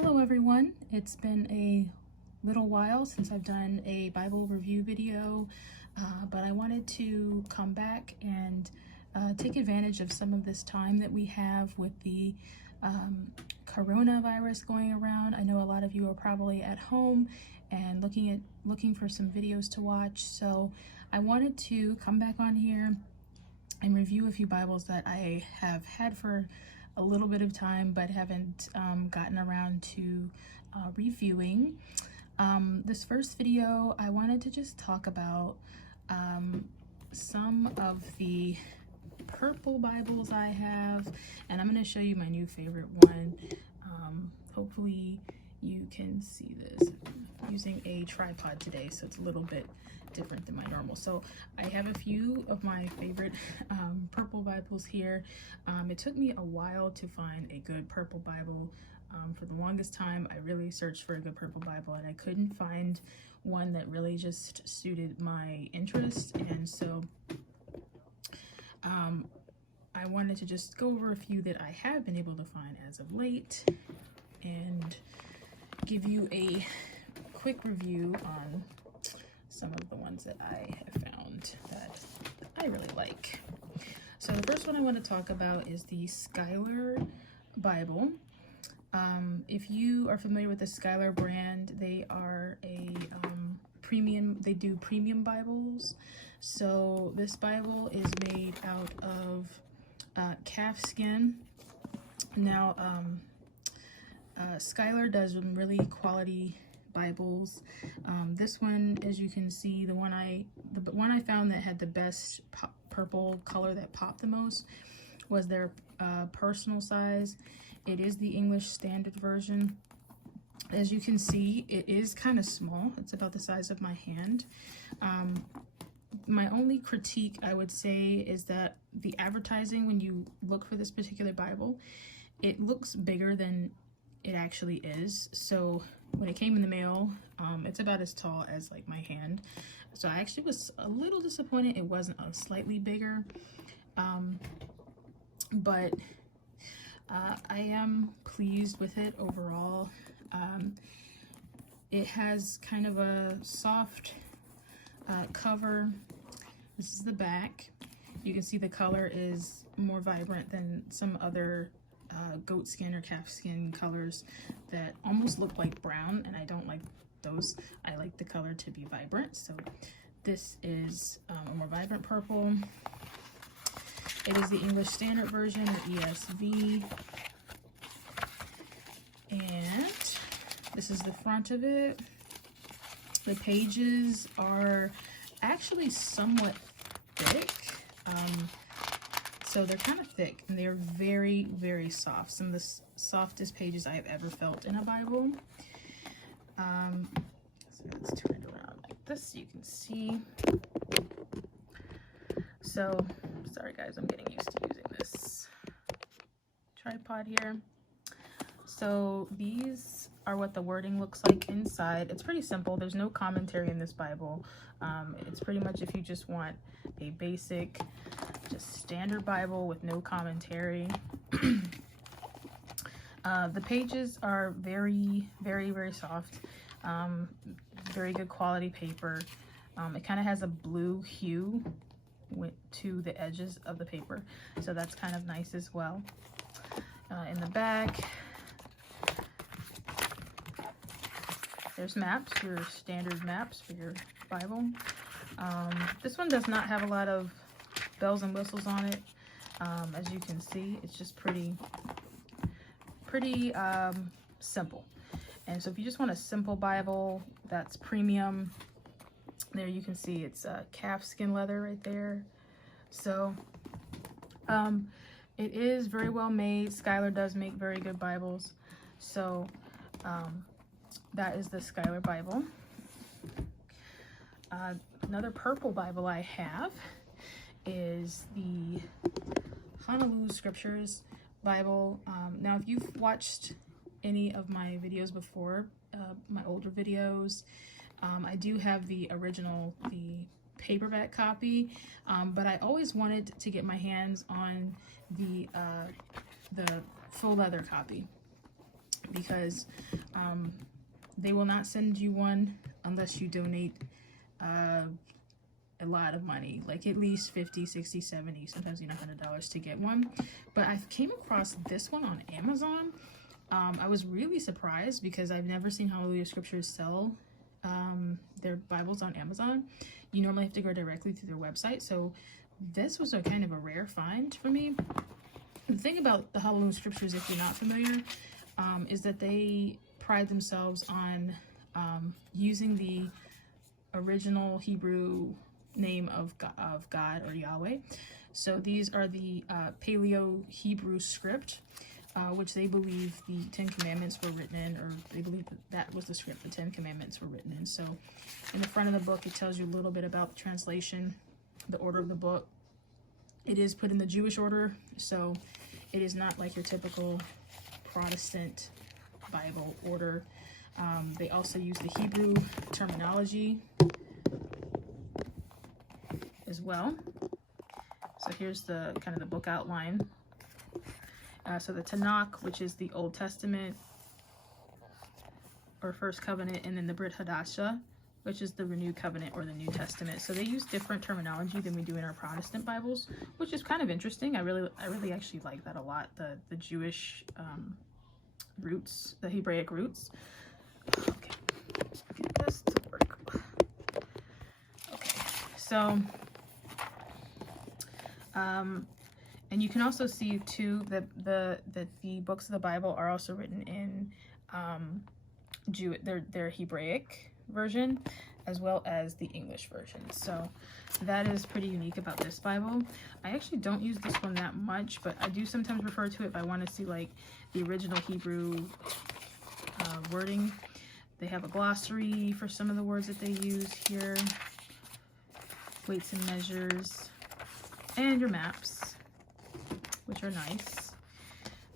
Hello everyone, it's been a little while since I've done a Bible review video, but I wanted to come back and take advantage of some of this time that we have with the coronavirus going around. I know a lot of you are probably at home and looking for some videos to watch, so I wanted to come back on here and review a few Bibles that I have had for a little bit of time but haven't gotten around to reviewing. This first video, I wanted to just talk about some of the purple Bibles I have, and I'm going to show you my new favorite one. Hopefully you can see this. I'm using a tripod today, so it's a little bit different than my normal. So I have a few of my favorite purple Bibles here. It took me a while to find a good purple Bible. For the longest time, I really searched for a good purple Bible and I couldn't find one that really just suited my interest. And so I wanted to just go over a few that I have been able to find as of late and give you a quick review on some of the ones that I have found that I really like. So the first one I want to talk about is the Schuyler Bible. If you are familiar with the Schuyler brand, they are a they do premium Bibles. So this Bible is made out of calf skin. Now, Schuyler does some really quality Bibles. This one, as you can see, the one I found that had the best purple color that popped the most was their personal size. It is the English Standard Version. As you can see, it is kind of small. It's about the size of my hand. My only critique, I would say, is that the advertising, when you look for this particular Bible, it looks bigger than it actually is. So when it came in the mail, it's about as tall as like my hand. So I actually was a little disappointed it wasn't a slightly bigger, but I am pleased with it overall. It has kind of a soft cover. This is the back. You can see the color is more vibrant than some other goat skin or calf skin colors that almost look like brown, and I don't like those. I like the color to be vibrant. So this is a more vibrant purple. It is the English Standard Version, or ESV. And this is the front of it. The pages are actually somewhat thick. So they're kind of thick and they're very, very soft. Some of the softest pages I have ever felt in a Bible. So let's turn it around like this so you can see. So, sorry guys, I'm getting used to using this tripod here. So these are what the wording looks like inside. It's pretty simple. There's no commentary in this Bible. It's pretty much if you just want a basic, just standard Bible with no commentary. The pages are very, very, very soft. Very good quality paper. It kind of has a blue hue to the edges of the paper, so that's kind of nice as well. In the back, there's maps, your standard maps for your Bible. This one does not have a lot of bells and whistles on it. As you can see, it's just pretty simple. And so if you just want a simple Bible that's premium, there you can see it's calf skin leather right there. So it is very well made. Schuyler does make very good Bibles. So that is the Schuyler Bible. Another purple Bible I have is the Halleluyah Scriptures Bible. Now, if you've watched any of my videos before, my older videos, I do have the original, the paperback copy, but I always wanted to get my hands on the full leather copy because they will not send you one unless you donate a lot of money, like at least 50, 60, 70, sometimes even $100 to get one. But I came across this one on Amazon. I was really surprised because I've never seen Hallelujah Scriptures sell their Bibles on Amazon. You normally have to go directly to their website, so this was a kind of a rare find for me. The thing about the Hallelujah Scriptures, if you're not familiar, is that they pride themselves on using the original Hebrew name of God or Yahweh. So these are the Paleo Hebrew script, which they believe the 10 Commandments were written in, or they believe that was the script the 10 Commandments were written in. So in the front of the book, it tells you a little bit about the translation, the order of the book. It is put in the Jewish order, so it is not like your typical Protestant Bible order. They also use the Hebrew terminology as well. So here's the kind of the book outline. So the Tanakh, which is the Old Testament or First Covenant, and then the Brit Hadasha, which is the Renewed Covenant or the New Testament. So they use different terminology than we do in our Protestant Bibles, which is kind of interesting. I really actually like that a lot. The Jewish roots, the Hebraic roots. Okay, get this to work. Okay, so and you can also see too that the books of the Bible are also written in their Hebraic version as well as the English version. So that is pretty unique about this Bible. I actually don't use this one that much, but I do sometimes refer to it if I want to see like the original Hebrew wording. They have a glossary for some of the words that they use here, weights and measures, and your maps, which are nice.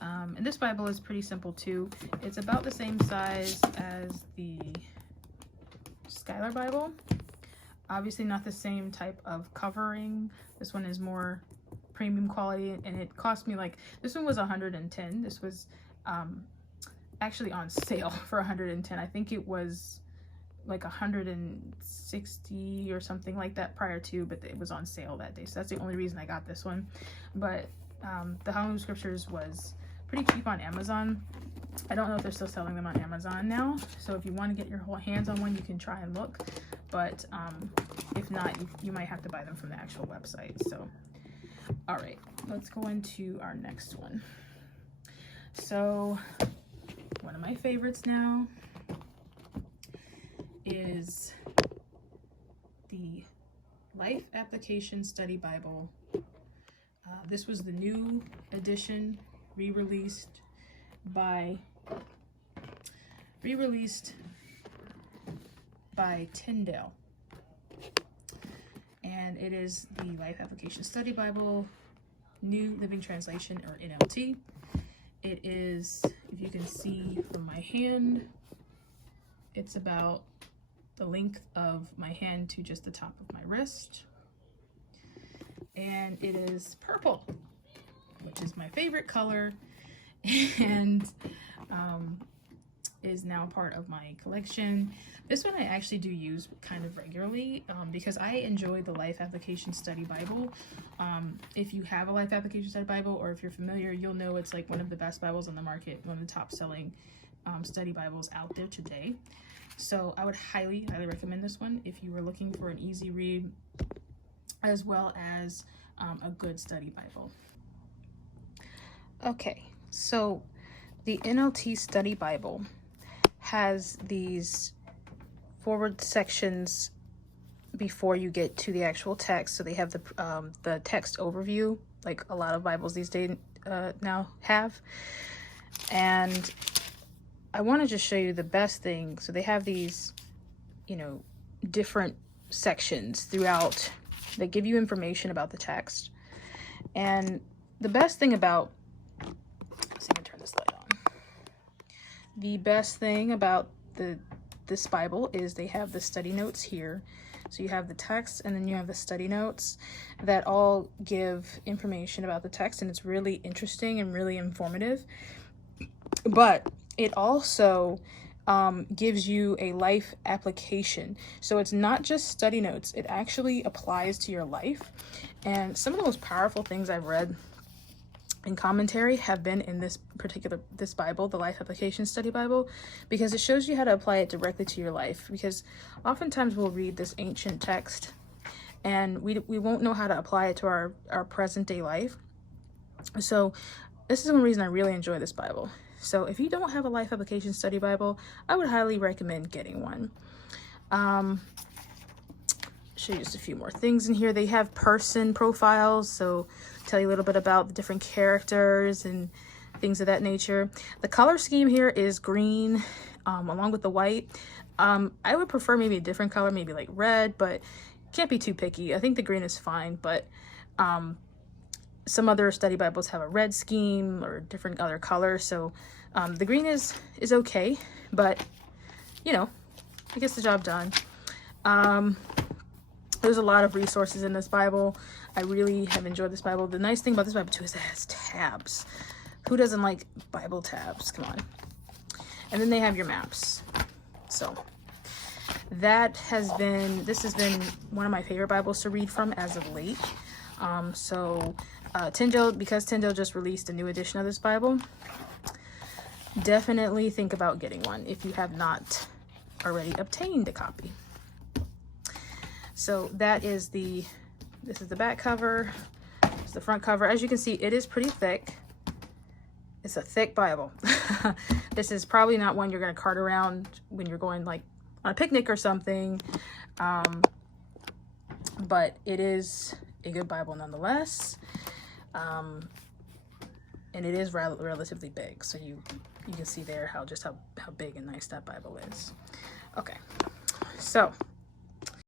And this Bible is pretty simple too. It's about the same size as the Schuyler Bible. Obviously not the same type of covering. This one is more premium quality, and it cost me like, this one was $110. This was actually on sale for $110. I think it was like $160 or something like that prior to, but it was on sale that day, so that's the only reason I got this one. But the Hallelujah Scriptures was pretty cheap on Amazon. I don't know if they're still selling them on Amazon now, so if you want to get your whole hands on one, you can try and look, but if not, you might have to buy them from the actual website. So all right, let's go into our next one. So one of my favorites now is the Life Application Study Bible. This was the new edition, re-released by Tyndale, and it is the Life Application Study Bible, New Living Translation, or NLT. It is, if you can see from my hand, it's about the length of my hand to just the top of my wrist, and it is purple, which is my favorite color, and is now part of my collection. This one I actually do use kind of regularly because I enjoy the Life Application Study Bible. If you have a Life Application Study Bible, or if you're familiar, you'll know it's like one of the best Bibles on the market, one of the top selling study Bibles out there today. So I would highly recommend this one if you were looking for an easy read as well as a good study Bible. Okay, so the NLT Study Bible has these forward sections before you get to the actual text. So they have the text overview, like a lot of Bibles these days now have. And I want to just show you the best thing. So they have these, different sections throughout. They give you information about the text. And the best thing about, let's see if I can turn this light on. The best thing about this Bible is they have the study notes here. So you have the text, and then you have the study notes that all give information about the text, and it's really interesting and really informative. But it also gives you a life application. So it's not just study notes, it actually applies to your life. And some of the most powerful things I've read in commentary have been in this Bible, the Life Application Study Bible, because it shows you how to apply it directly to your life. Because oftentimes we'll read this ancient text and we won't know how to apply it to our present day life. So this is one reason I really enjoy this Bible. So if you don't have a Life Application Study Bible, I would highly recommend getting one. Show you just a few more things in here. They have person profiles, so tell you a little bit about the different characters and things of that nature. The color scheme here is green, along with the white. I would prefer maybe a different color, maybe like red, but can't be too picky. I think the green is fine, but some other study Bibles have a red scheme or different other colors. So the green is okay, but you know, it gets the job done. There's a lot of resources in this Bible. I really have enjoyed this Bible. The nice thing about this Bible too is it has tabs. Who doesn't like Bible tabs? Come on. And then they have your maps. So this has been one of my favorite Bibles to read from as of late. Tyndale, because Tyndale just released a new edition of this Bible, definitely think about getting one if you have not already obtained a copy. So this is the back cover. It's the front cover. As you can see, it is pretty thick. It's a thick Bible. This is probably not one you're going to cart around when you're going like on a picnic or something. But it is a good Bible nonetheless. And it is relatively big. So you can see there how big and nice that Bible is. Okay. So